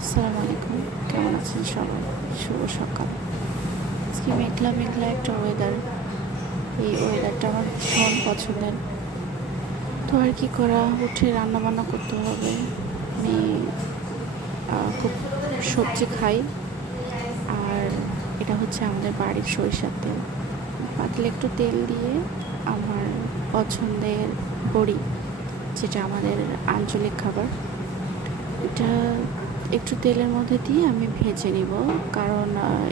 আসসালামু আলাইকুম, কেমন আছেন সবাই? শুভ সকাল। আজকে মেঘলা মেঘলা একটা ওয়েদার। এই ওয়েদারটা আমার ভীষণ পছন্দের। তো আর কি করা, উঠে রান্না বান্না করতে হবে। আমি খুব সবজি খাই। আর এটা হচ্ছে আমাদের বাড়ির সরিষার তেল। পাতলে একটু তেল দিয়ে আমার পছন্দের বড়ি, যেটা আমাদের আঞ্চলিক খাবার, এটা একটু তেলের মধ্যে দিয়ে আমি ভেজে নিব। কারণ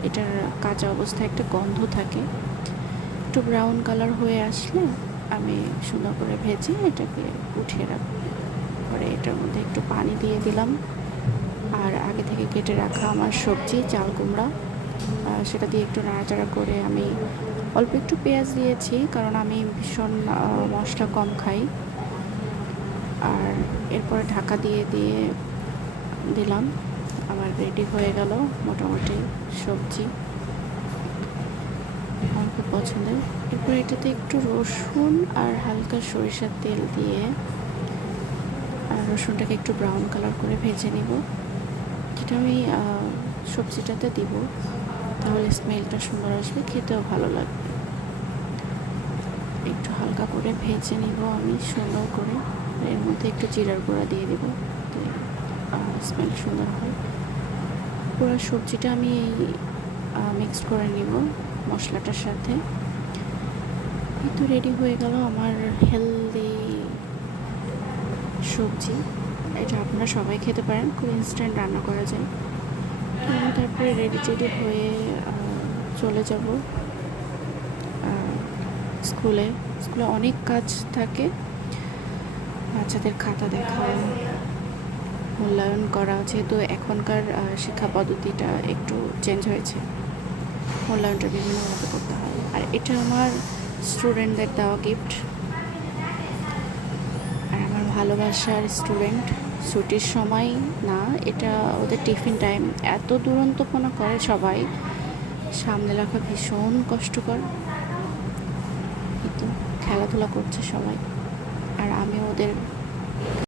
এটার কাঁচা অবস্থায় একটা গন্ধ থাকে। একটু ব্রাউন কালার হয়ে আসলে আমি সুন্দর করে ভেজে এটাকে উঠিয়ে রাখবো। পরে এটার মধ্যে একটু পানি দিয়ে দিলাম। আর আগে থেকে কেটে রাখা আমার সবজি চাল কুমড়া, সেটা দিয়ে একটু নাড়াচাড়া করে আমি অল্প একটু পেঁয়াজ দিয়েছি, কারণ আমি ভীষণ মশলা কম খাই। আর এরপরে ঢাকা দিয়ে দিয়ে দিলাম। আমার রেডি হয়ে গেল মোটামুটি সবজি, আমার খুব পছন্দের। এরপর এটাতে একটু রসুন আর হালকা সরিষার তেল দিয়ে রসুনটাকে একটু ব্রাউন কালার করে ভেজে নিব, যেটা আমি সবজিটাতে দিব। তাহলে স্মেলটা সুন্দর আসবে, খেতেও ভালো লাগবে। একটু হালকা করে ভেজে নিব আমি সুন্দর করে। এর মধ্যে একটু জিরার গুঁড়া দিয়ে দিব, স্মেল সুন্দর হয়। পুরো সবজিটা আমি মিক্সড করে নিব মশলাটার সাথে। এই তো রেডি হয়ে গেল আমার হেলদি সবজি। এটা আপনারা সবাই খেতে পারেন, খুব ইনস্ট্যান্ট রান্না করা যায়। তো আমি তারপরে রেডি টেডি হয়ে চলে যাব স্কুলে। স্কুলে অনেক কাজ থাকে, বাচ্চাদের খাতা দেখা, মূল্যায়ন করা। যেহেতু এখনকার শিক্ষা পদ্ধতিটা একটু চেঞ্জ হয়েছে, মূল্যায়নটা বিভিন্নভাবে করতে হয়। আর এটা আমার স্টুডেন্টদের দেওয়া গিফট, আর আমার ভালোবাসার স্টুডেন্ট। ছুটির সময় না, এটা ওদের টিফিন টাইম। এত দুরন্তপনা করে সবাই, সামনে রাখা ভীষণ কষ্টকর। কিন্তু খেলাধুলা করছে সবাই, আর আমি ওদের